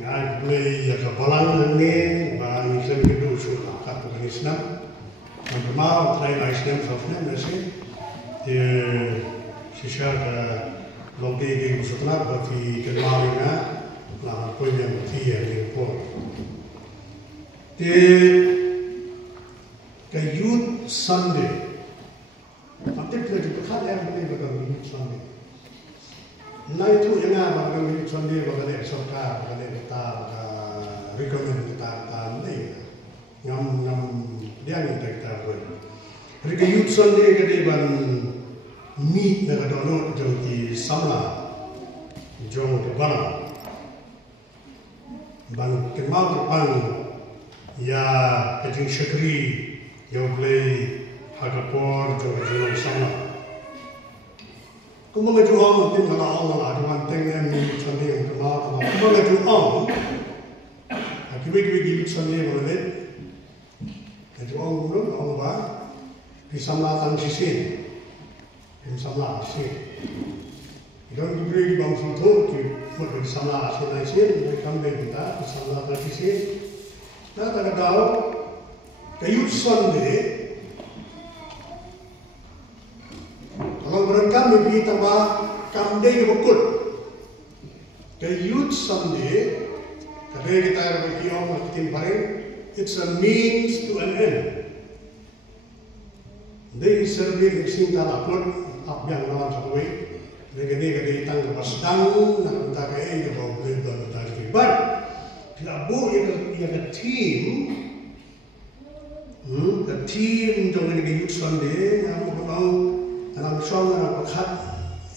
Ngai play ya kapalang ni ba Islam kedu sudah kat Islam. Normal try Islam sofna nasi. Dia sisa ka logi ke sutra ba fi kelmarina la ko yang ti ya ni po. Dia ke Youth Sunday. Apit le di pekat yang boleh ba Youth Sunday. Nai tu yang apa kalau Youth Sunday ba kale sarkar kale kita recommend kita ni ngam dia ni kita buat. Hari Youth Sunday kade ban meet na kadono jong di samla jong di bana ban kemau depan ya kajing syakri yang boleh hagapor jong di samla. Kung mga juang din na Allah ada manteng yang Youth Sunday yang kemau kung mga juang kiwi-kiwi Youth Sunday boleh juang belum Allah ba di samla tan sisin in samla asin. Idan diberi bang sultan ki buat di samla asin asin mereka kita di samla asin. Nah tak tahu ke Youth Sunday kalau mereka lebih tambah kamdei bekut ke Youth Sunday kadang kita bagi orang makin bareng it's a means to an end. They serving singkat apun yang lawan sakwe. Mereka ni kadang datang ke pasang nak minta kaya yang bawa beli dan minta jadi. But tidak boleh yang team jangan ni Youth Sunday yang orang anak besar anak pekat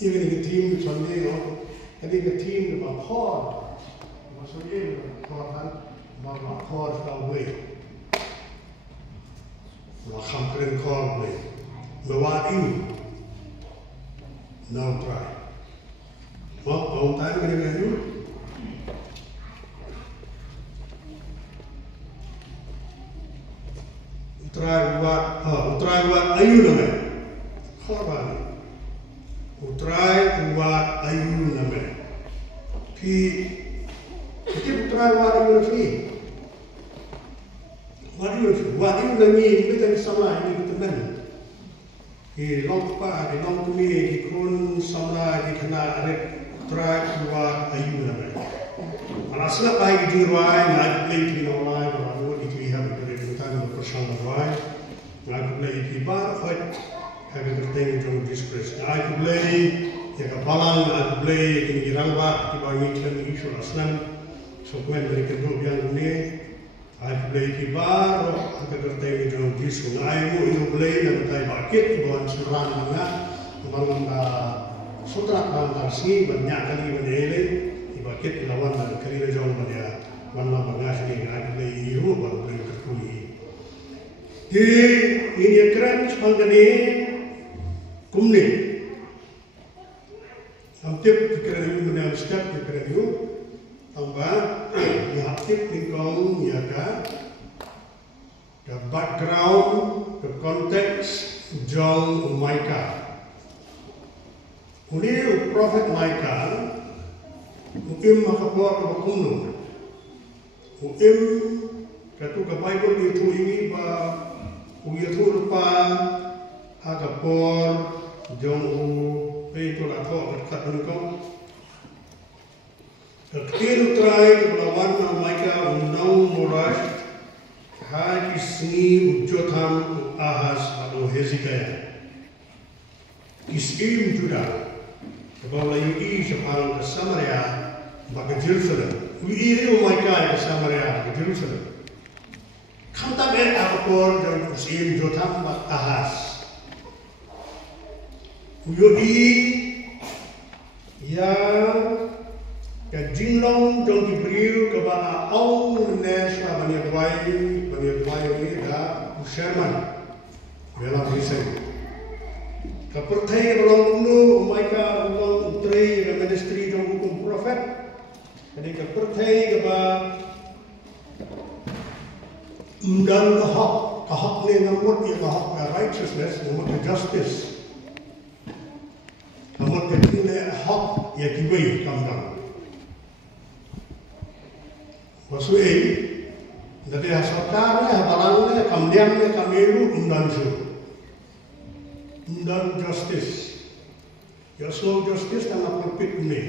yang ni team Youth Sunday kadang team lepas chord maksudnya chord kan bawa chord tahu boleh. Wakam keren chord boleh. Bawa ini now try. Mau tahu kena ni? Try buat ayu nama. Korban. Try buat ayu nama. Kita try buat ayu nama. Buat ayu nama ni kita sama ini kita mana? Di lompa, di lompi, di kun samla, di kena arek try buat ayu nama. Malaslah baik di ruai, nak play di online, baru di lihat dari bukan bersama ruai. Nak play di bar, hot, habis bertemu jom discuss. Nak play, ya kapalang, nak play di rangba, di bawah iklan isu aslan. So kuen dari kedua yang ini. Aku beli di bar, aku bertemu dengan Yesus. Aku itu beli dan saya bakit buat serang mana, memang sutra transaksi banyak kali menilai, bakit lawan dan kali jauh mana, mana mengasih aku beli itu baru beli terkui. Di ini keren sepanjang kumni. Hampir keren itu menang step keren itu. Tambah yang aktif lingkong ya kan, the background, the context, John Micah. Uni Prophet Micah, ukim makapur kebakuno, ukim katu ke Bible itu ini ba uyatur pa agapor John itu lato berkat lingkong. Kecil try melawan mereka undang moras haji seni Jotham Ahaz atau Hezekiah. Kisim juga sebab lagi sepanjang ke Samaria bagi Jerusalem. Ini mereka ke Samaria ke Jerusalem. Kata berapor dan kisim Jotham Ahaz. Uyodi yang Kajinglong jong diberi kepada orang Indonesia banyak ini dah Sherman bela Kristen. Kepercayaan orang unu mereka orang utri ministry jong hukum Prophet. Jadi kepercayaan kepada dan kahak ni namut ia kahak righteousness, namut justice, namut kini hak ia kibai kamdang. Masui, dari hasilnya, hasilnya, kamdiannya, kamilu, undan justice. Ya slow justice tanah perfect ini.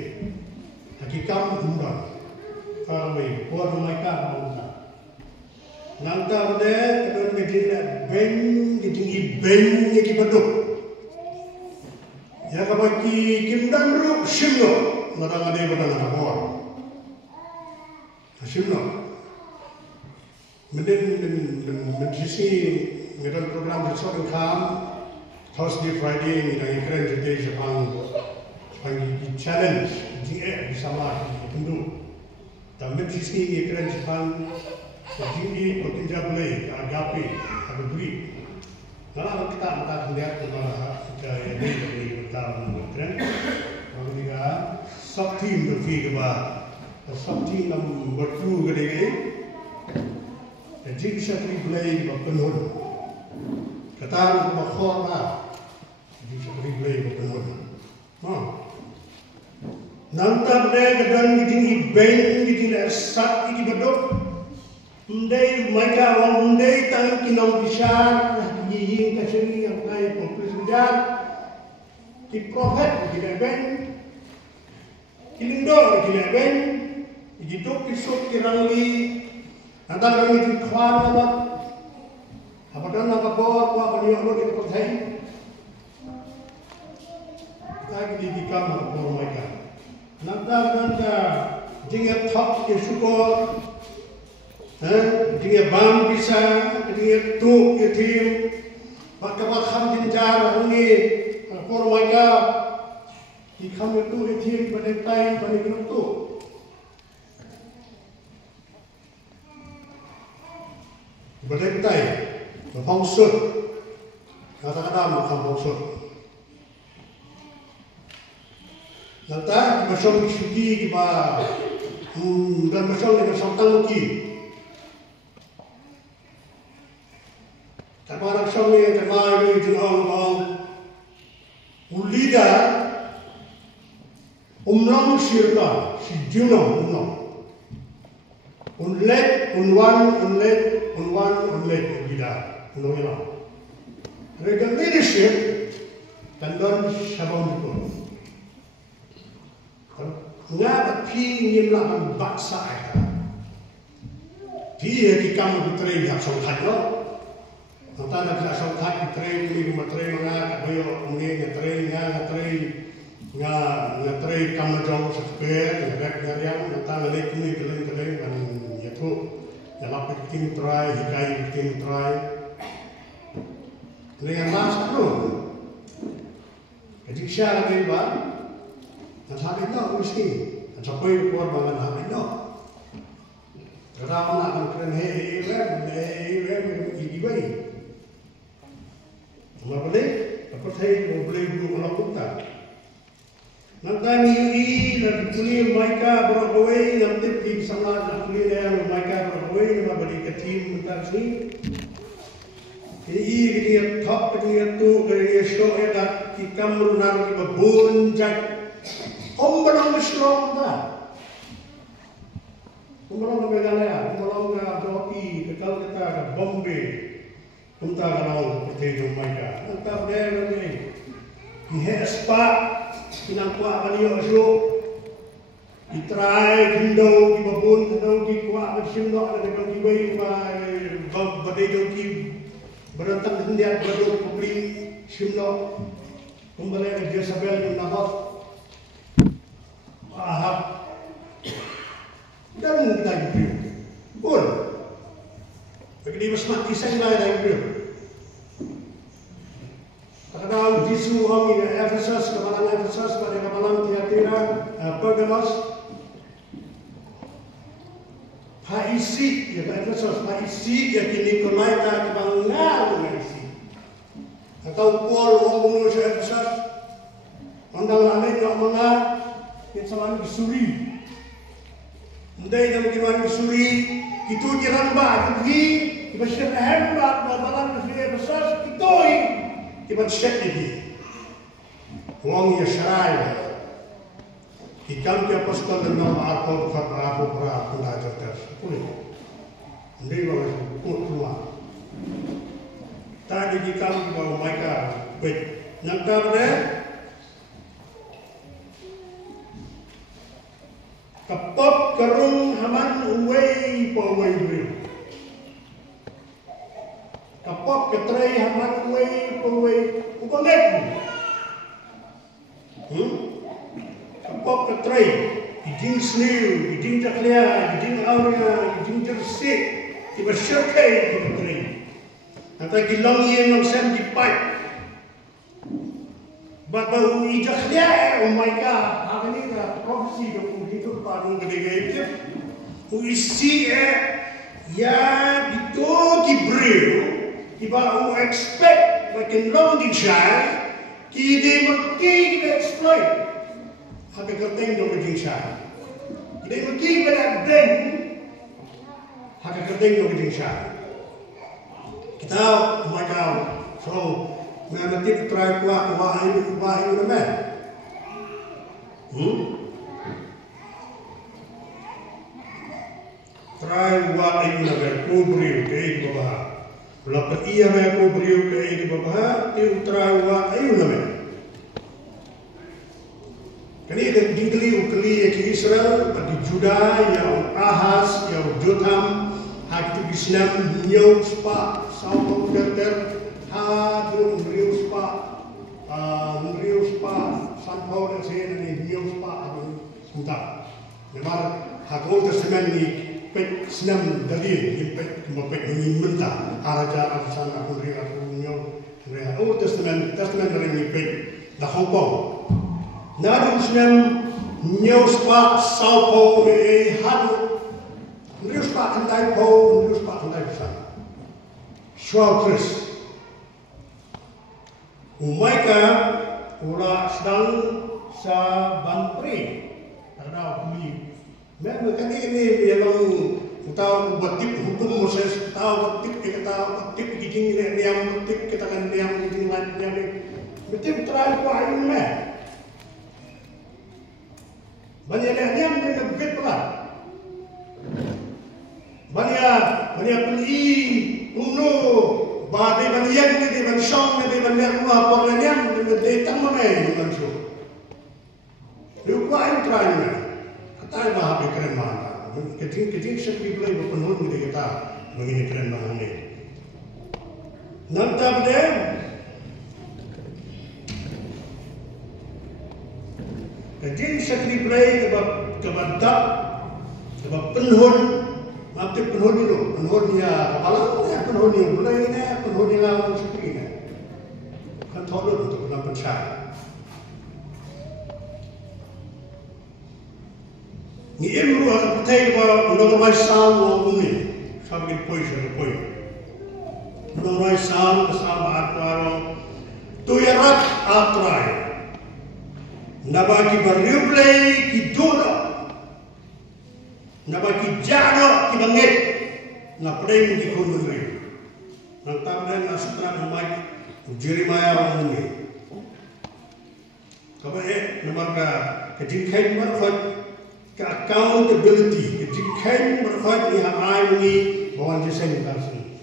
Hakikat undan. Faraway, buat mereka undan. Nanti ada kedua negara ben, jadi ben, jadi beduk. Ya kabaki kimdan ruk shimno, nadang ada pada nakabor. Shimno. Menjadi medan program besar kam Thursday Friday ni dah ikran jadi Jepang challenge dia bersama hindu. Dan menjadi ikran Jepang jadi pekerja boleh agapi agak kalau kita melihat kepada ini dari utara ikran, kalau kita sakti berfikir bahawa sakti nam bertu gede. Jadi bisa teribulai berpenuh. Kata makhor lah. Jadi bisa teribulai berpenuh. Nanti pada kadang kita iben kita sat kita berdok. Mendai mereka orang mendai tang kinam besar ying kasih yang naik populis besar. Ki prophet kita iben. Kilindor kita iben. Hidup kisuk kirangli. Nanti kami dikuat apa? Apakah nak bawa apa beliau orang kita percaya? Kita di kamar orang mereka. Nanti jika top kesukur, jika bang bisa, jika tu yatim, maka makan jenjar ini orang mereka. Jika kami tu yatim pada time pada itu. Berdektai, berfangsut, kata-kata makan fangsut. Nanti bersama syuki kita dan bersama tangki. Tapi orang bersama kemari di orang ulida umlam sirka si junam umlam. Unlet, unwan, kita, unwira. Mereka leadership dan don sabang itu. Ngapa pi nyimlahan baksa itu? Dia kita berteri yang songkatnya. Nanti ada songkat berteri, ini berteri mana? Kayu ini ngeteri kamu jauh sekian, yang nanti ada ini keliling dan itu. Dalam bikin try, hikai bikin try. Dengan masa tu, jadi siapa lagi bah? Nanti itu mesti, sampai keluar bangan hari itu. Kerana nak kena ini bayi. Cuma boleh, apa saya boleh dulu orang kita. Nanti ni lagi kuliah mereka berawai, nanti pergi sama nak kuliah mereka berawai, nama balik ke tim bentar sini. Ini dia top, dia tu, dia show ada kita melunar kita bonjak. Om berang strong dah. Om berang Meghalaya, om berang Joki, kekal kita ke Bombay, kita kalau pergi mereka. Nanti dia lagi, ini spa. Kinang kuat beliau esok, ditrai kendau di babun, kendau di kuat bersimnok dan kendau di bayi, badai joki berantang hendak berdua publik simnok, kembali ke Jezabel yang nampak, Ahab, dan kita hidup, pun, bagi dia bersemak kisah yang hidup. Kadang Yesus kami ke Efesus, kemalan Efesus pada kemalan Tiatira, Pergamos, Paisi, ya Efesus, Paisi, ya kini Nikolaita, kebangal Paisi. Atau Paul orang bunuh Efesus, mandang lain nak mengar, kita sama Suri. Ndai dalam kiman Suri, itu jiran bah, pergi, kita share hamba, dalam Efesus, itu. Kita cek lagi. Wang ya syarai. Ikan ke apostol dan nama apa berapa pernah jatuh. pulih. Ndai wa kot keluar. Tadi kita bawa mereka bet nangkap deh. Kapot kerung haman uwei pawai beliau. Kapot ketrai haman uwei pawai ubanget. Kapot ketrai, iding snew, iding jaklia, iding auria, iding jersey, tiba syurkai ketrai. Nanti gilang yang lang sen di pipe. Baru ijaklia, oh my God, apa ni dah profesi dok. Parang gede-gede, uisi ya itu kibril, tiba expect makin long dijai, kini mungkin kita exploit, apa kerteng dong dijai, kini mungkin kita bring, apa kerteng dong dijai, kita mereka so mengerti try kuat wahai nama, Try wa ayu na ko brio ke baba. La iya me ko brio ke baba, te try wa ayu na me. Kani de dingli ukli ke Israel bagi Juda ya Ahas ya Jotham hak tu Islam nyau spa sauto der ha do rio spa sanpau dan sen ni nyau spa sebentar. Memang hak Old Testament ni pek senam dalil impek mepek menimenta araja arasan aku ri aku nyau ri Old Testament dari impek dah hopong nadu senam nyau spa saupo hadu ri spa kantai po ri spa kantai besar Shua Chris umaika ura sedang sa banpri ada beli. Memang kan ini yang tahu buat tip hukum Moses, tahu buat tip kita tahu buat tip gigi yang buat tip kita kan yang gigi lain yang betul terlalu kuat ini. Banyak yang lebih pelan. Banyak beli uno, badai banyak ni banyak song ni banyak rumah orang yang datang mana yang langsung. Lupa yang terlalu. Tayo mahal keren mahal. Keting sepi play berpenuh gitu kita begini keren mahal ni. Nanti deh. Keting sepi play kebadak kepenuh. Nanti penuh dulu. Penuhnya kepala ni, penuhnya mulai ni, penuhnya lawan sepi ni. Kan tolong untuk dalam pencari. Ni imru ang patay ba unang sam o umi sabi poy siya poy unang sam kasama at parang tuyarat atray nabagi bariublay ki dono nabagi jano ki bangit na prem ki kunuri nang tablan na sutra umay Jeremiah o umi kabae namarga kadingkay marfat accountability, kejikan berkhidmat yang aini bawan jesen kasih.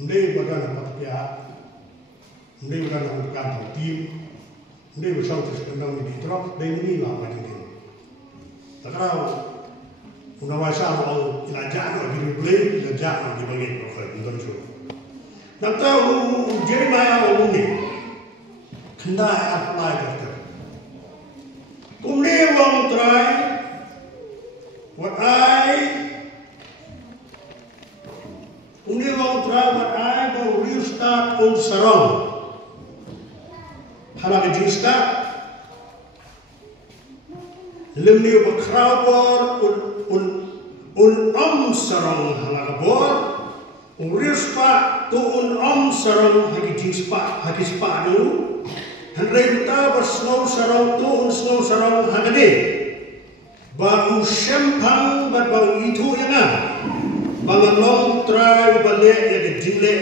Ndai badan apa pihak, ndai badan apa kantor tim, ndai bersama sesuatu di drop, ndai ini lah macam ni. Takau, unawasa mau ilajan atau dibeli, ilajan atau dibagi berkhidmat bukan so. Nak tahu Jeremiah orang ni, kena apply dokter. Kemudian orang try what I go restart on sarong. Hala ke restart. Lemni berkrabor on sarong hala ke bor. Restart to on sarong hagi spa dulu. Henry ta bersnow sarau tu snow sarau hagade baru sempang baru itu yang bangun long try balik ya ke jingle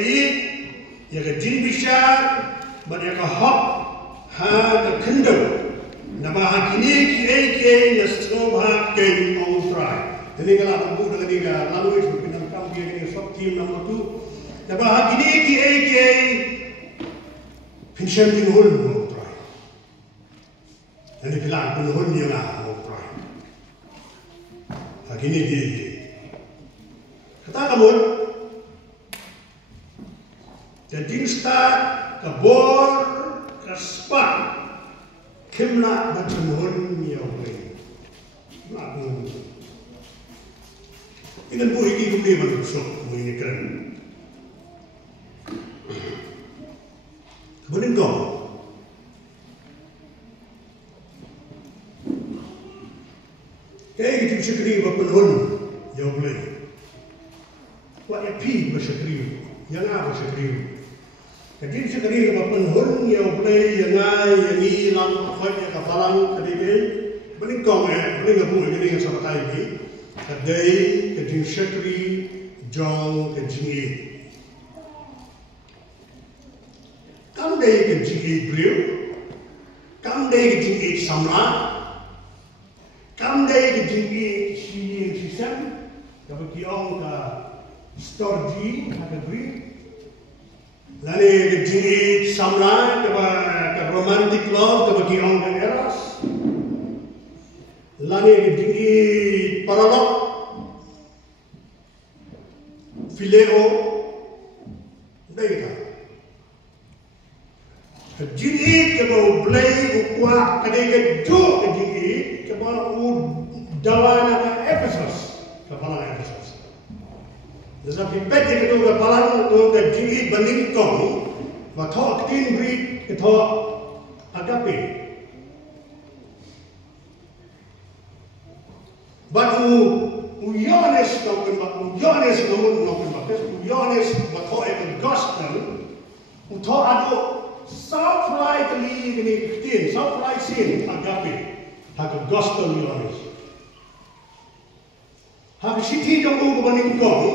ya ke jin bisar balik ke hop ha ke kendo nama hakini ki na snow ha ke long try Ini kalau aku dengan dia lalu itu pinangkam dia ini sok tim nama tu. Tapi hari ini kiai pension di hul mau try. Ini bilang pun hul dia lah mau try. Hari ini kiai. Kata kamu, jadi start kabor kaspa kimla macam hul dia boleh. Nak Ikan buah ini kami manusia menginginkan. Kemudian kau, kita bisa kiri bapa hun, jauh boleh. Wah, api bisa kiri, yang apa bisa kiri? Kita bisa kiri bapa hun, jauh boleh, yang ini lang apa yang kapalang tadi ni. Kemudian kau kemudian kamu ini yang sama kali. Kadai kajing syakri jong kajing e. Kam dai kajing e beliau, kam dai kajing e samla, kam dai kajing e sisam, kalau kiong ka storji ada beri, lalu kajing e samla ka romantic love kalau kiong ka eros, lalu kajing e paralog Fileo, dayta. Jini kebau belai ukwa kadai kejo jini kebau dawana ka Ephesus, kepala Ephesus. Jadi pet itu kepala tu jini banding kong, bathok tin beri keto agape. Batu Uyanes namun Uyanes bathok itu gospel, utho ado South Right li ini tin South Right sin agape, hak gospel Uyanes. Hak city jombu banding kong,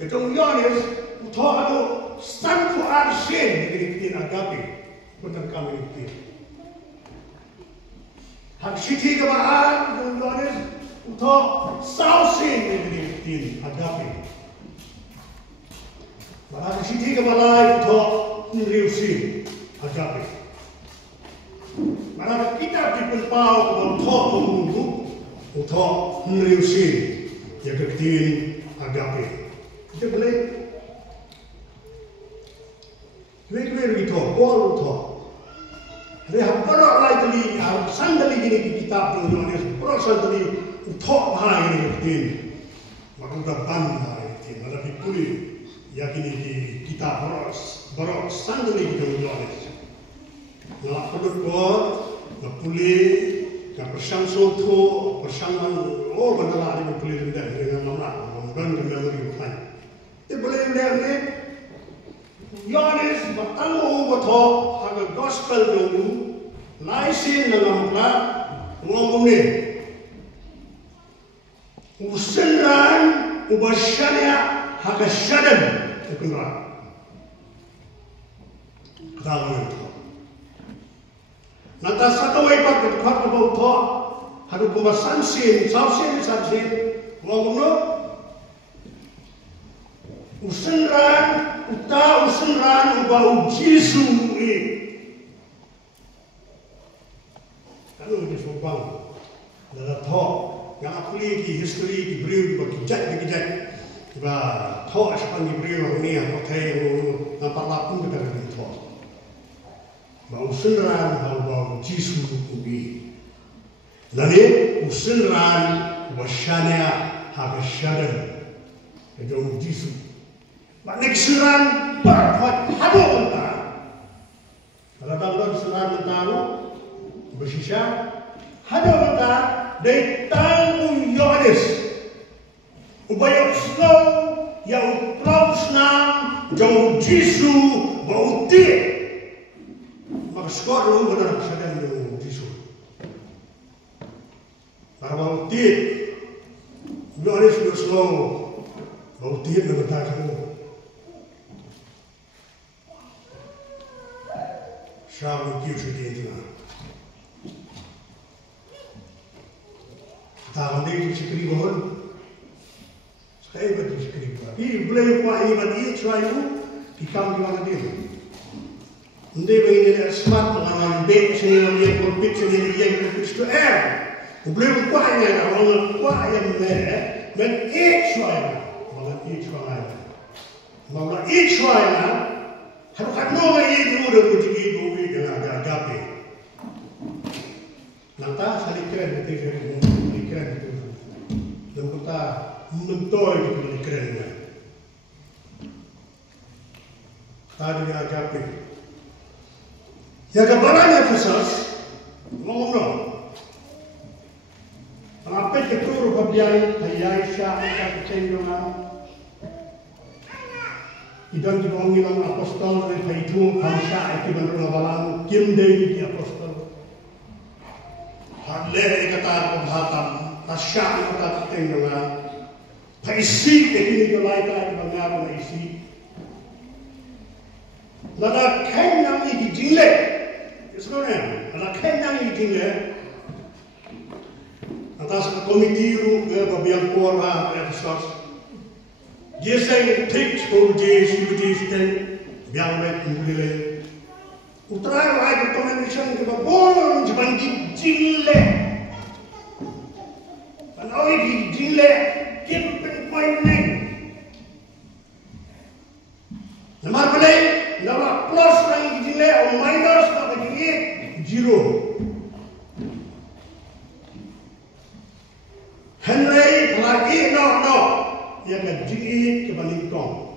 ketong Uyanes utho ado Santo Arsen ini tin agape, betul kami tin. Hak city kebaan Uyanes Untuk sausin ini tin agape. Barang siti kebalai untuk nriusin agape. Barang kita dipelpau untuk menunggu untuk nriusin ya ketin agape. Kita boleh dua itu, bol itu. Rehat berat lagi tadi, harus sandali ini kitab Yohanes, berat sandali. Utok hari ini tin, maka ban hari ini, ada pipuli, yakin ini kita beros sandali kita Yohanes. Ngalak perut kor, ngapuli, ngapersang soto, persangan, oh benar hari pipuli rendah dengan mana, memban dengan memori bukan. Itu boleh rendah ni, Yohanes bertemu betul, harga gospel dulu, laisin dengan apa, ngomong ni. Usenran ubashania hakashadan ikunra katakan itu nata satu ibat berkuat berbau harus pembahasan sin wangno usenran ubau Yesus ini kalau disebang dalam yang aku lihat di history di beliau di kijat, bah thor sepan di beliau ni yang pakai nampak lapun kita di thor. Bau senran bau Yesus ubi. Lalu usenran wasyania hagashadan. Kejauh Yesus. Baik senran berbuat hadu mentah. Kalau tahu senran mentah bersisa hadu mentah. Dari tanggung Yohanes, ubayok slow, yang prausnam, jauh Yesus, bau dia. Maka skor lu benar sadar jauh Yesus. Para bau dia, Yohanes lu slow, bau dia mengenai kamu. Siapa kiu sedih itu? Tahun ini sekali bahon, Kaya ba di sekali pa? Di boleh kuat ini bagi try itu, ikam di mana dia? Hindi ba ini smart mga bed sini mga kompit sini yang kompit itu boleh kuat ini orang kuat yang mana? Men try mga try, mga try na. Harus kan no ini udah begini bumi dengan gape. Nanti salikran itu salikran itu. Dan kita mentoy itu salikrannya. Tadi yang gape. Ya kebarangnya khusus, ngomong. Apa itu rupa biaya ayah syah kecendungan. Idan di bawah ngilang apostol dan itu bangsa itu benar balang kim dari di apostol. Hadle kata pembahatam, tasya kata tenggelam. Paisi ini kelaikan bangga paisi. Nada kenyang ini jingle, sebenarnya nada kenyang ini jingle. Atas komiti ru babiang kuara episode. Dia saya trik sebab dia dan biang met mulai. Utara lagi komunikasi kita boleh jangan dijile. Kalau dijile, kita poin ni. Nama boleh, nama plus lagi dijile, atau minus lagi dijile, zero. Henry lagi no. Yang kecil kebalik tong.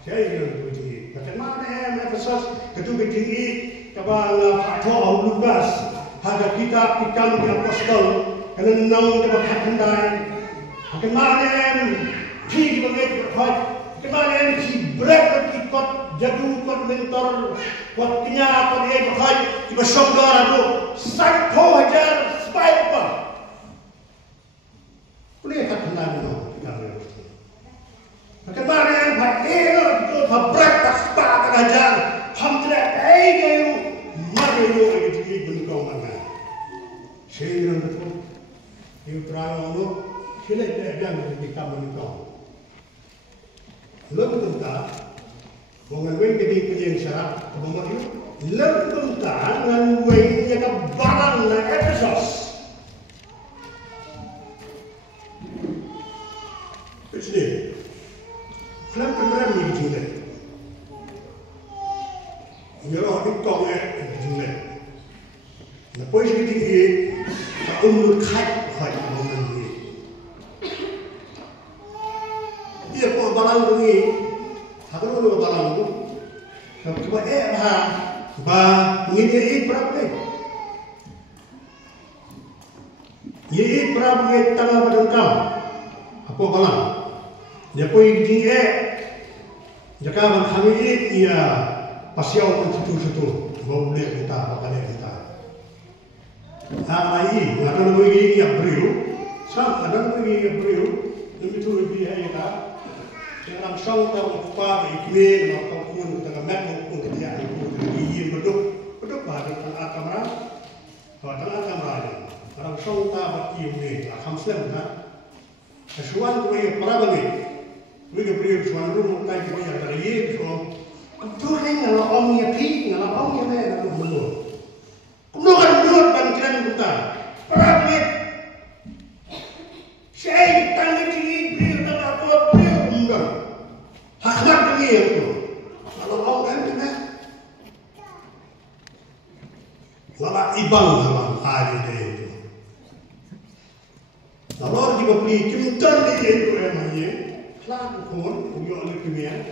Saya yang kecil. Bagaimana Efesus ketua kecil kebal patho Lukas harga kitab ikan di apostol kerana nang kebakat hendai. Bagaimana pi kebagai berhad. Bagaimana pi berat ikut jadu ikut mentor ikut kenya ikut dia berhad tiba syurga itu 1,000 spike. Boleh tak kenal no kita ni. Bagaimana yang baik itu berat tak sepak kerajaan. Hamdra ayu maru itu bentuk mana. Saya yang betul. Ini terang no. Sila dia yang kita bentuk. Lalu tentang mengenai jadi penyelesaian syarat kemudian itu. Lalu tentang mengenai yang barang na Efesus. Jadi, film program ni juga. Kalau kita tahu juga, lepas itu dia umur kait orang ni. Dia kau balang ni, apa tu balang tu? Kalau bah ni berapa? Ini berapa tanggal berengkau? Apa balang? Dia pergi dia, jika kami ini ia pasiau mencutu boleh kita pakai kita. Hari ini ada lagi yang beriu, ada lagi yang beriu, lebih tu lebih kita. Dalam sang tahu apa iklim, apa pun kita mek pun kita itu ini beduk bahagian tengah kamera, tengah kamera ni. Dalam sang tahu ini, hamsam kan. Kesuan tu yang peraba ni. Mereka beri suan rumah lagi banyak dari itu. Tuh ni ngalah om yang pi, ngalah om yang mana ngalah mulut. Kemudian mulut bangkiran kita. Perang ni, saya tanya ini beri dan apa beri umur. Hakmat ni itu. Ngalah om yang mana? Ngalah ibang ngalah hari itu. Ngalah kita beri kimtan ni itu yang mana? Lalu pun, ujian lekimia,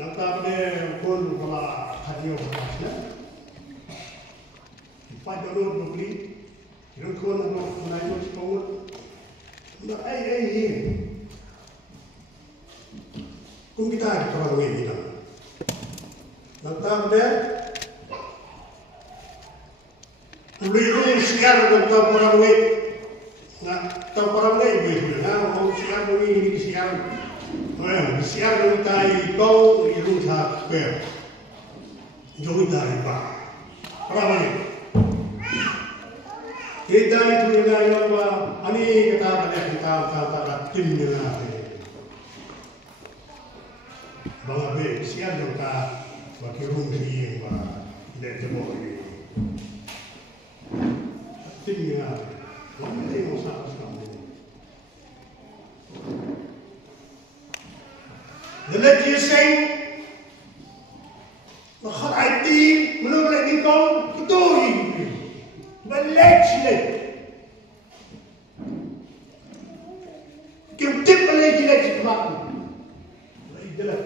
nanti ada pun kalau hadir berkasnya, empat dolar beli, kira pun untuk menaik sepuluh, nak ini, pun kita ada orang ini lah. Nanti ada beli rumah siar nanti orang ini, nanti orang ini beli, orang siar ini siar. Siar kita itu irung tak ber, jauh dari pak. Apa ni? Kita itu yang apa? Ani kita pada kita tim nga bang abe sian yang ta bagi rum si ba le jebo ni tim nga lam le mo sa ni the let you say ma khat ai ti mlo le ni kon kitoi ba le kim tip ba le ki ma la idela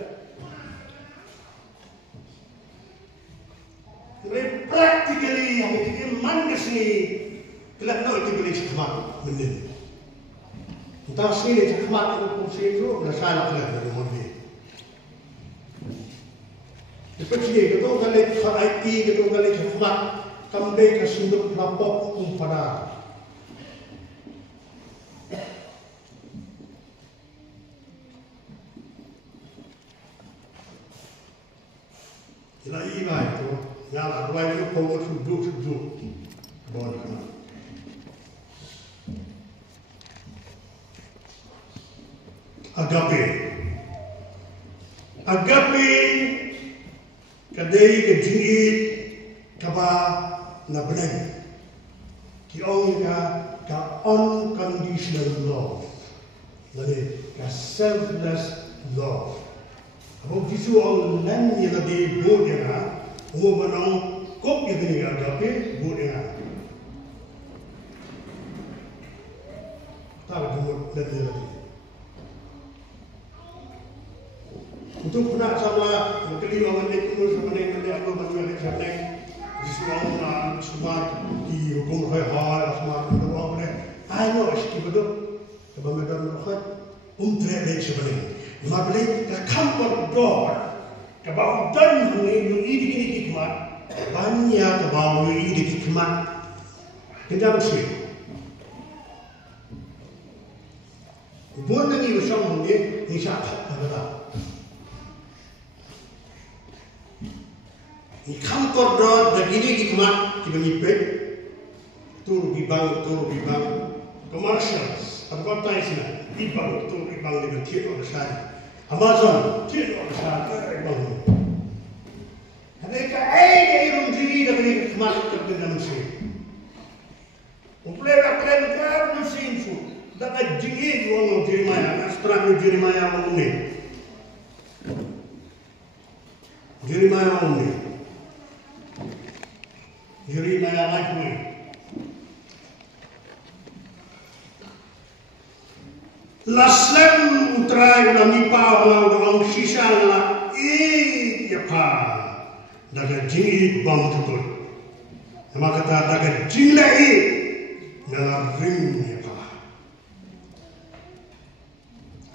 practically yang kita mandas ni kelak nak kita boleh cakap benda ni. Entah sini cakap aku kursi itu bersalah kelak dari mana. Seperti itu kali IT itu kali cakap kembali ke sudut lapor umpada. Ila itu. Yang lain itu power duduk boleh kena. Agape kadai kejingit kaba nablen. Kiong ka unconditional love, jadi ka selfless love. Apa visu orang lain yang lebih bodoh umum menang kop yang ini agape bodoh. Tak jumpa lagi. Untuk nak sama kali orang ni kumur sama ni mana aku bagi sama ni disuang semua di hukum hal semua orang ni. Ayo asyik betul. Sebab mereka mereka terhadap sebenarnya. Mabli terkampur door. Kabau dan ini ini hikmat banyak kabau ini hikmat tidak sih. Bukan lagi bersama ni nisah apa? Ini kampur door begini hikmat kita nyipet tur bibang commercials advertisement bibang dengan tiap orang syari. Amazon, tidak ada orang. Mereka irum diri dengan hikmat terkena mesin. Uplelah perintah mesin itu. Dapat jingit orang Jeremiah, setelah Jeremiah orang ini. Jeremiah orang ini. Jeremiah lagi. Laslam utrai nami pa orang sisa la ya pa daga jingi bang tutut nama kata daga jinglai dalam ring ya pa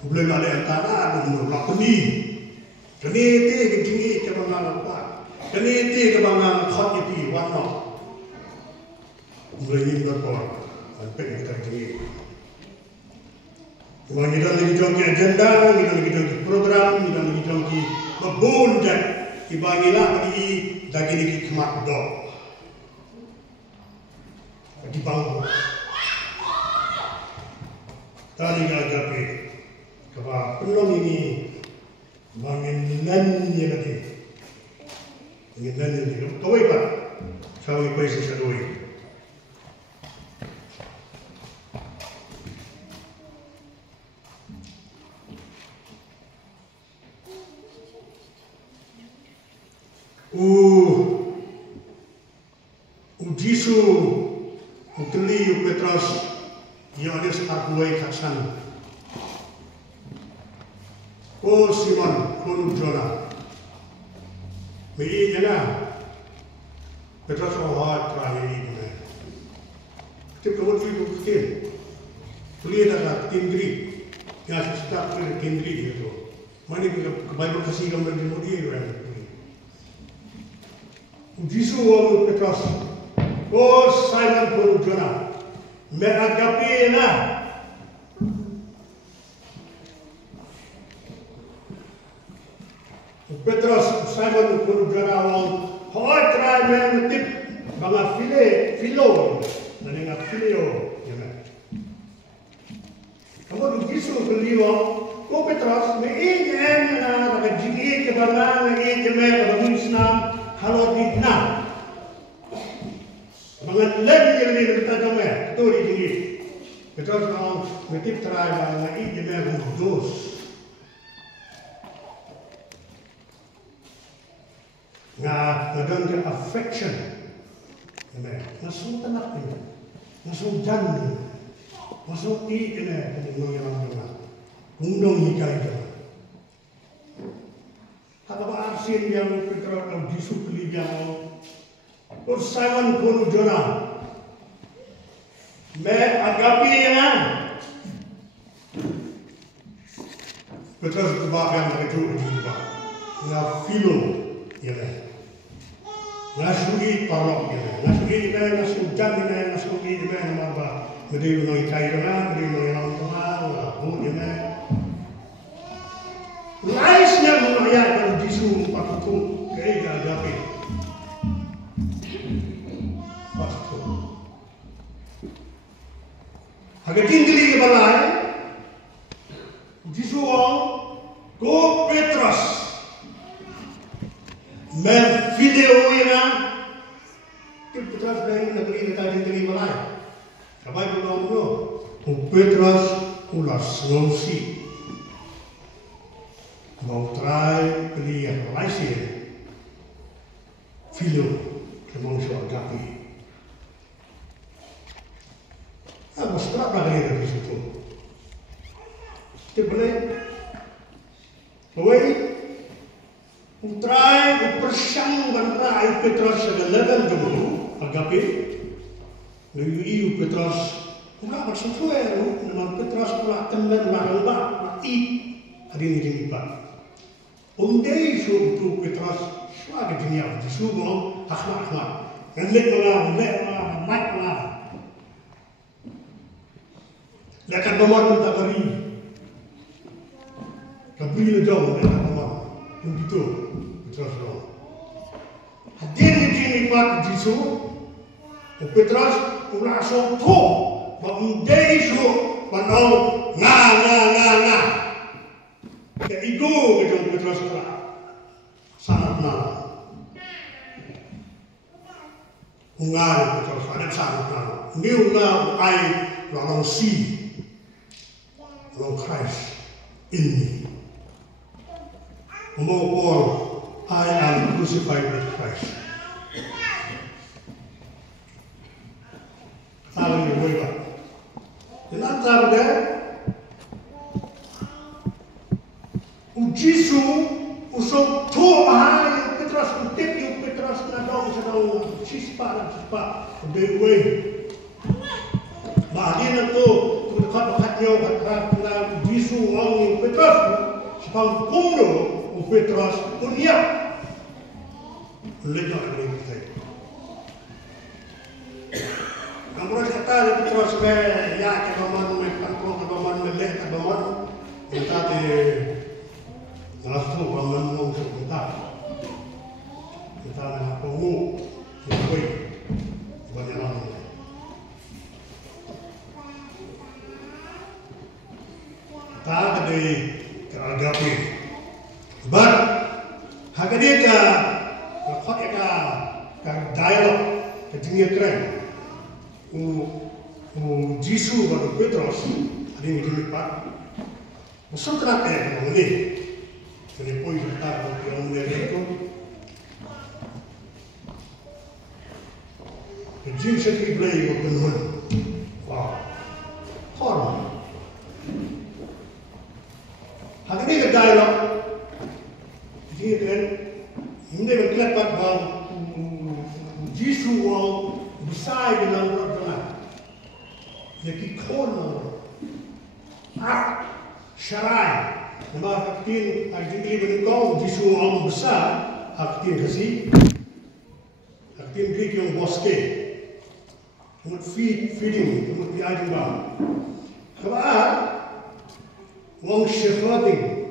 boleh ada antara dulu lakoni kini ti jingi ke bangang pa kini ti ke bangang khot itu warna boleh ni berpor sampai kita jingi. Orang kita lagi jangki agenda, kita lagi jangki program, kita lagi jangki membunjat ibagilah bagi daging ini kemat dok. Di bangku. Tadi agape, kapa penolong ini banginannya lagi. Banginannya lagi. Kawai pak, kawai paisa sadoi. Jisu ukeli Petrus Yohanes Arbuai Kaksan Simon Jona Mei jana Petrus awat terakhir ini Kita kawat itu kecil Kuliah dah tinggi yang start tinggi itu mana Bible kasih gambar di mulia itu Jisu Petrus Simon Jona agape na Petrus Simon Jona wong hoi try men tip banga filo nani nga filio yana kamu Jisu beliau, ko Petros, me ingin na nakajigi kebangan, me ingin kebangan halot ditna. Bangat lagi yang dia bertajam tu di tinggi. Petros orang metip terai bangan ingin dos. Ngadon ke affection, masuk tanah ini, masuk janji, masuk ini mengenang dengan undang hikai dia. Apa asin yang Petrus atau Jisu beli yang Simon pun jona, me agapi yang Petrus kebahagiaan itu juga, nggak filo ya. Nasugi parok ya, nasugi mana nasugi mana nasugi mana apa, beri unai kayu mana, beri unai lampu mana, bu ya mana. Laisnya menaya kalau Jisu patuh ke agapi, patuh. Agak tinggi ke balai, Jisu go Petrus. Men video yang Petrus dari negeri negeri Malay. Kapai belum bro. Petrus ulas ngomsi. Mau try beli yang Malaysia. Video kemungkinan agapi. Aku setelah dari situ. Kita boleh. Boleh. Utrai upersang bantrai Petrus ada level dulu agapi. Lalu Petrus enggak bersentuh nama Petrus pula teman marah mati hari ini pak. Undai itu Petrus suara dunia Jisu ngom ahmad ngelek malah. Lekat nomor minta beri. Kabili jauh lekat nomor. Begitu. Petrus dong. Hadir di sini Pak Jisu, Petrus langsung tu, bangdai su, bandau na. Kayak itu macam Petrus lah, sangat malam. Ungal Petrus ada sangat malam. Ni ungal ai lalang si, lalang Christ ini. Mau Paul, I am crucified with Christ. Hallelujah. Dan antara dia, Jisu usung tu ahai Petrus utip Petrus nadong sedang sispa, dewi. Bahagian itu dekat kata Jisu orang Petrus sepang kumdo. Petrus punya lenyap dari kita. Kamu kata Petrus ya kebaman melek kebaman kita di langsung kebaman langsung kita nak pengu kita banyak orang. Kita di agapi. But hagadi ka dialog ketinggian keren. Jisu dan Petrus ada yang dilipat. Masuk terakhir yang ini. Jadi poin tentang yang mereka. Jisu dibeli penuh. Wow, hormat. Hagadi ka dialog. Jadi kan, ini berkelihatan bahawa Jisu orang besar dalam perjalanan. Jadi kono, syarai. Nama aktin, aktin berengkau Jisu orang besar, aktin kasih, aktin Greek yang boske, kemudian feeding, kemudian diajeng bang. Kemudian, orang shepherding,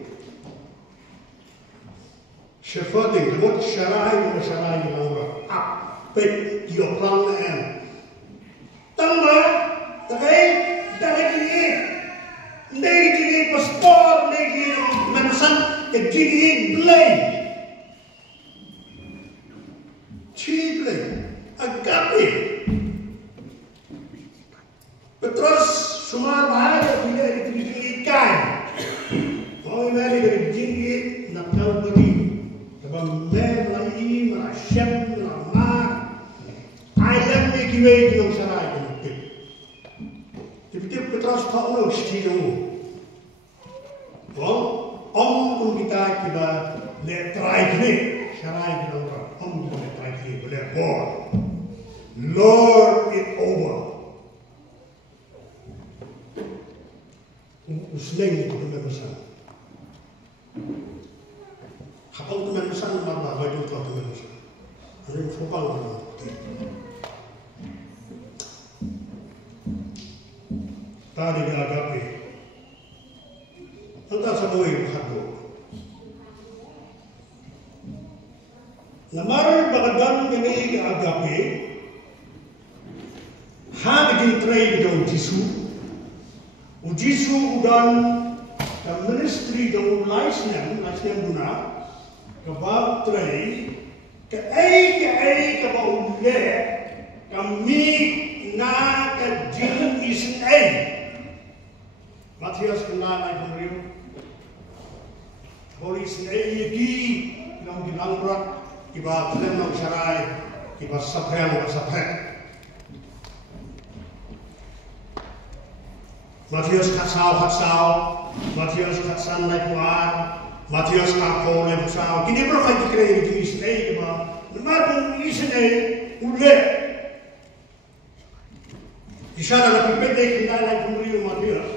kemudian syarai yang orang pek yoplang en. Tambah, tapi ini, dari kejini belai, ci belai, agape. Petros semua bahaya bila ditinggikan. Oh ini dari tinggi nak tahu beri. Sebab melai merasyam ramah. Ayam ni kiwe kiong sarai kiong. Tiba-tiba Petros tahu lo setiap. Oh, pun kita kiba let try ni. Sarai kiong orang. Kita let try ni. Boleh Lord. Lord it over. Usleng itu teman-teman. Hakau teman-teman marah baju kau teman-teman. Ada fokal teman. Tadi agape. Entah semua itu hakau. Namar bagadan ini agape. Hagin tray dong Jisu. Jisu udan ke ministry dong laisnya guna ke bab tray ke bau le kami na ke jin isen Matias kenal ai pemriu Holy isen yaki nang dilangrat kiba kelen nang sarai kiba sapel Matius katsau, Matius katsan lai puan, Matius kapo lai pusau. Kini berapa dikira di sini keba, nama di sini ule. Isyarat nak pipet kita lai pemberi Matius.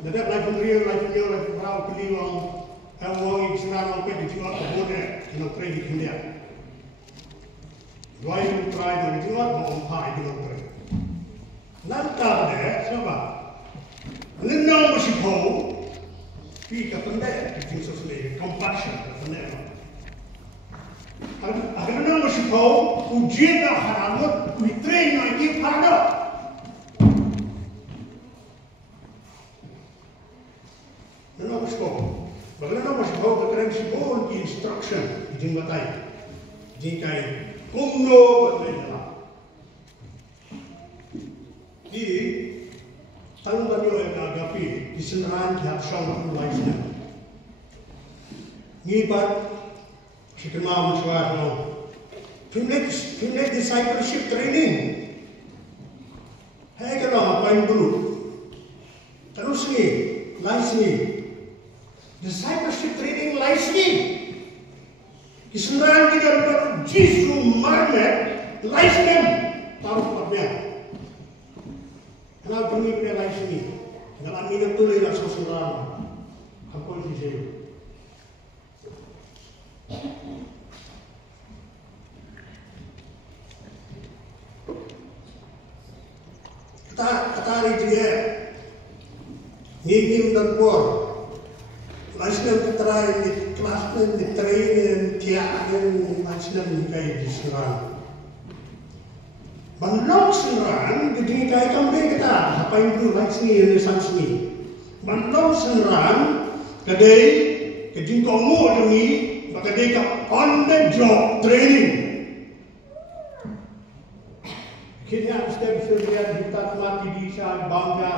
Dapat lai pemberi lai pemberi peliwang, awang isyarat nak pipet dijual kebun nak kredit India. Dua yang try nak dijual mau empat itu nak kredit. Nanti siapa? Nenau masih bau, pika pendek, kita sesuai compassion pendek. Agar nenau masih bau, ujian dah haramut, mitrain lagi pada. Nenau masih bau, bagaimana nenau masih bau? Bagaimana masih bau di instruction, jingkatai, jingkai, kumno bagaimana? Di tahun baru yang agapi di senaran kiat syawal lainnya. Ngibat si kemau mencuat lo. Pindah discipleship training. Hai kalau apa yang dulu. Terus ni, lais ni. Discipleship training lais ni. Di senaran kita dapat jisu marmet lais ni taruh papnya. Kalau kami punya lain sini, kalau kami nak tulis rasa seorang, apa yang saya? Kata hari dia, ngigim dan por, lainnya kita di kelas di training, tiakan, lainnya mungkin di seorang. Bandung seran, jadi kaya kambing kita, apa yang itu right sini, renaissance sini. Bandung seran, kedai, kejing kamu demi, kedai ke on the job training. Kita setiap sudah kita mati di sana bangga,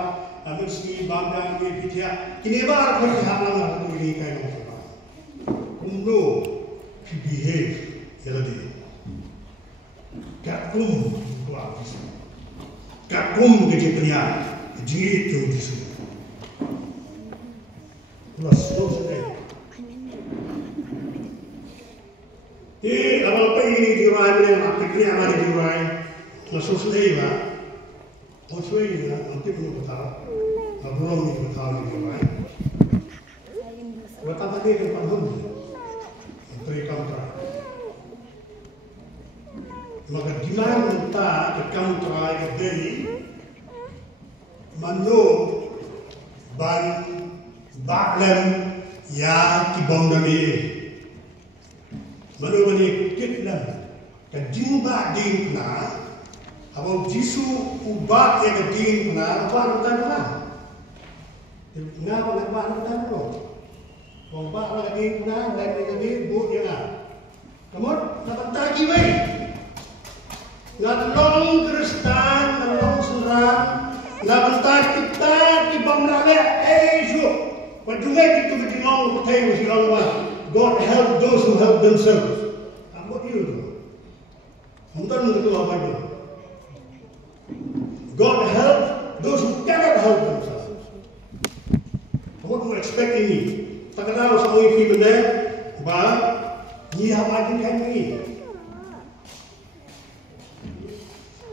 mesti bangga ni kita. Kini baru kita hamlan itu ini kaya apa? Kumdo, behave, jadi. Kakum. Kakum kerja pilihan, jitu jisu. Plus selesai. Awal apa ini diurai dengan aktifnya ada diurai, masuk selesai lah. Masuk ini lah, nanti punya betul, belum ni betul diurai. Betul tadi depan hum, untuk ikan. Maka di mana kita akan try dari manu ban baklam ya kibong dami manu bani kitlam kajimba ding na abang Jisu ubah yang ding na apa rutan na ngapa ngapa rutan lo Wong ba lagi kuna lagi bu dia na. Kamot nakatagi way. Natlong Kristan, natlong Suran, nakatag kita di bamnale Asia. Padungay kita betinong tayo silang wa. God help those who help themselves. Apa dia tu? Mungkin itu apa itu? God help those who cannot help themselves. What do you expect in me? Tak kenal sama ini benar, bah, ni apa yang kami?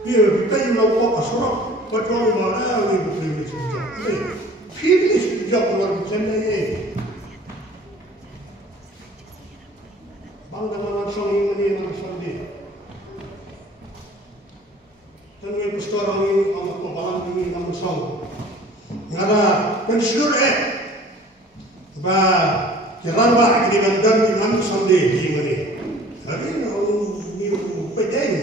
Ia kita yang lakukan asrok, betul mana ini bukan sejak. Ini sejak luar biasa ni. Bang dengan langsung ini langsung dia. Dan yang pastor ini, orang kebalan ini langsung. Ngada pensiun ba jalan ba ini bandar di mana sampai di mana? Hari ini pedang.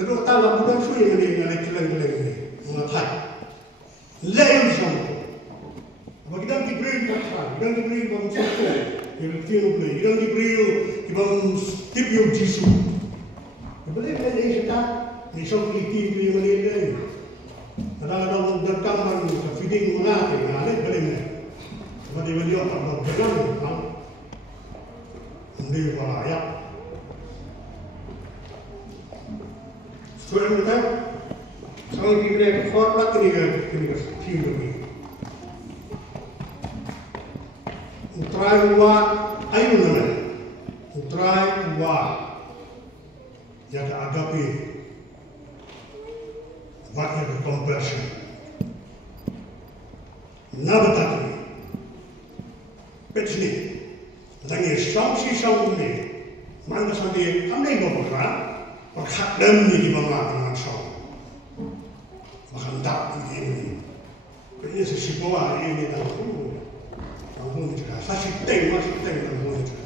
Lalu tahu bukan suai ini dengan jalan-jalan ini, mengatai. Lain sama. Bagi kita diberi makan, kita diberi bangsa, kita diberi, kita diberi bang tipu jisu. Boleh boleh kita, ni sampai tipu yang mana ini. Kadang-kadang berkamar feeding mana ke, ada boleh mana? Bagi beliau tak berjalan, kan? Ini bahaya. Soalnya kita, saya kira format ini film ini. Utrai buat ayu nama, utrai buat yang agapi. What is the compassion? Nabataki. Pechni. Langi samsi samuni. Mana sampai kami beberapa berhak demi di bawah dengan sam. Bahkan tak ini. Ini sesuatu ini tahu. Tahu juga. Masih tahu tahu juga.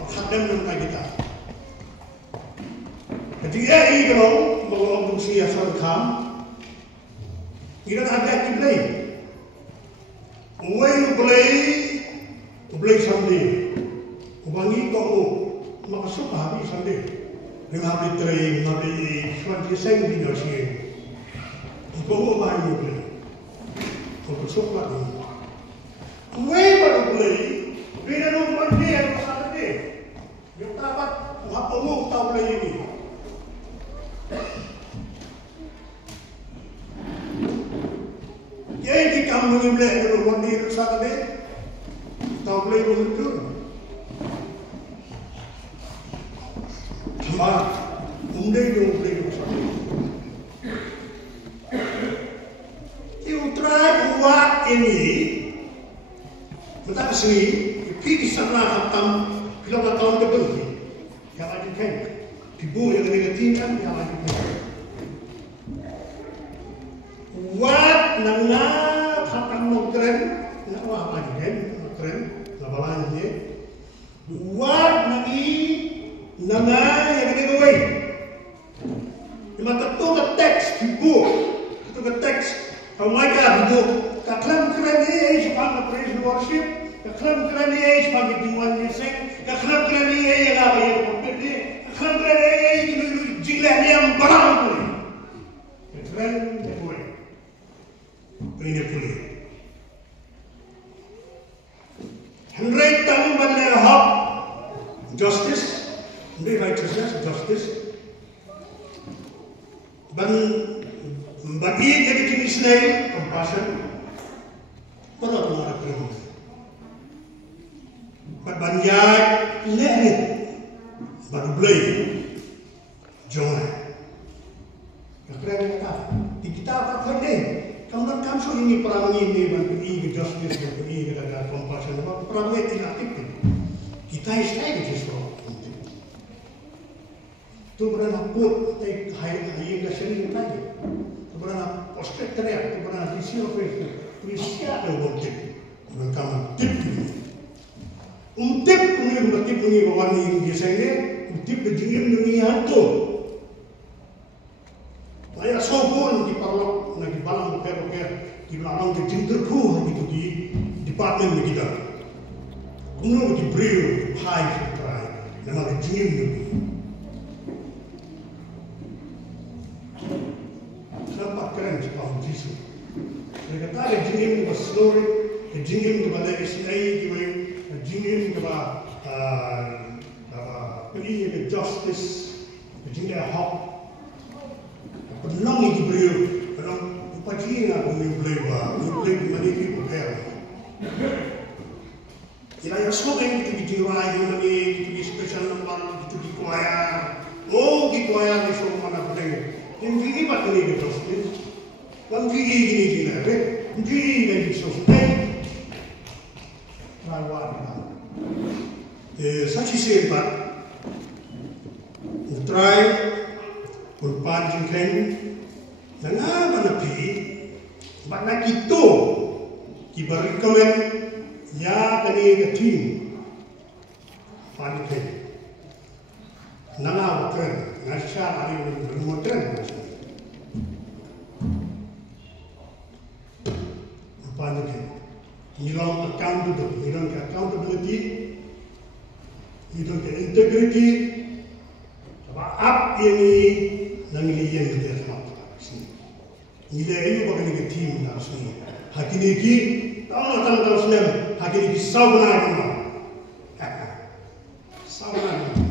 Berhak demi kita. Ketika ini kalau mengulang siasat kam, kita ada kiblai. Ublai sambil, ubangi kau masuk habis sambil. Mengambil tray, mengambil suatu seng di nasi. Kau ubangi ublai, kau masuk lagi. Baru ublai, bila rumah dia besar dia, dia dapat apa mu tahu ublai ini. Jadi kamu menimba rumah di rumah dia, tahu boleh betul. Cuma umdai yang boleh rumah. Utara dua ini, betul sih. Pergi sana hatam, bila tahun terbentuk, yang lagi kan, ibu yang negatif kan yang lagi kan. Wat nana hatam mukren, nak apa lagi kan? Mukren, labalan je. Wat lagi nana yang kena gawai. Cuma ketuk ke teks ibu, ketuk ke teks. Kalau mereka ibu, kaklam keren ni, sepanjang praise worship, kaklam keren ni, sepanjang dimuan nising, kaklam keren ni, yang apa yang kompet ni, kaklam keren ni, jilat yang barang tu. Keren ni boleh. Ini boleh. Henry Tang Bandar Hub, justice, Henry righteousness, justice. Bagi jadi jenis lain, compassion. Pada orang kerana. Banyak lehit, baru beli, joy. Kerana kata, di kita apa kerana? Kamu kan so ini perang ini, bantu ini justice, bantu ini ada compassion. Perang ini tidak aktif. Kita istilahnya justru. Tu berana put, hai gasing lagi. Tu berana prospek teriak, tu berana visi office, visi ada wajib. Mereka tip. Tip punya bawa ni biasanya, tip berjingin dunia tu. Ayah sobun di parlok, nak di balang bukan. belakang ke jingkerku gitu di department kita. Umno di brio pai try nama ke jingin ni. Nampak keren sebab jisu. Mereka tak ada jingin ke story, jingin ke pada SNA, jingin ke ini ke justice, jingin ke hak. Penang ini brio, penang pagi nak boleh mana kita boleh. Kita yang slogan kita dijual, kita di special number, kita di choir. Oh, di choir ni semua mana boleh. Yang ini apa ni kita justice? Yang ini gila, yang ini ni sosial. Rawat. Saksi sebab, utrai, ulpan jengken, nanga mana pi, mana kita, kita recommend. Ya kani ke team paniken nana wakren ngasya ari wakren paniken nilong accountability nilong integrity up ini nangili yang kita sama nilai ini bukan ke team nasni hakini ki tahu senang hakini sauna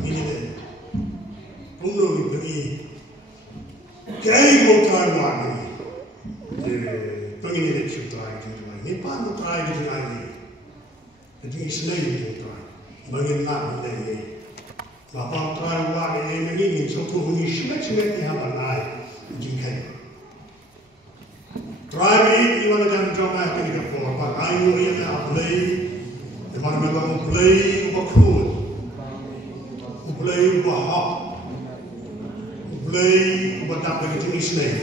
ini deh umno ini kaya mau try lagi pengen ini try ini pan try lagi jadi senang ini try bagaimana nak ini bapak try lagi ini suatu ini semet ni apa naik jingkai try ini iwan jangan jangan kita for I know you have play the man memang play ubakun play ubahak play ubadak dengan jenis lain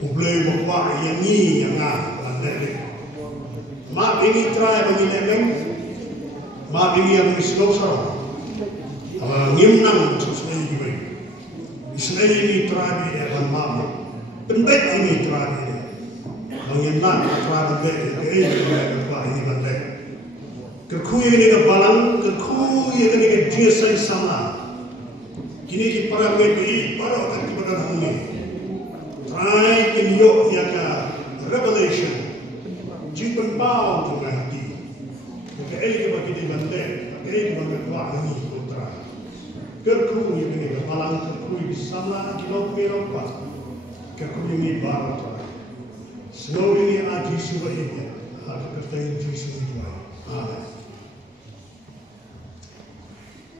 play ubah yang ni yang ada mak ini try bagi lem mak ini yang mislosor ngimnang sesuai juga Islam ini try dia mak penbet ini try mengenal perkara baik ini ini bandai. Kerkuy ini ke balang, kerkuy ini ke jasa sama. Kini di para media baru akan kepada huni. Try kenyok ya ke revelation. Jipen bau tu hati. Ke ini bagi di bandai, ke ini bagi buat ini putra. Kerkuy ini ke balang, kerkuy sama kilok merah. Kerkuy ini baru. Snow ini aji sudah ini, ada kertas yang jisu itu. Amen.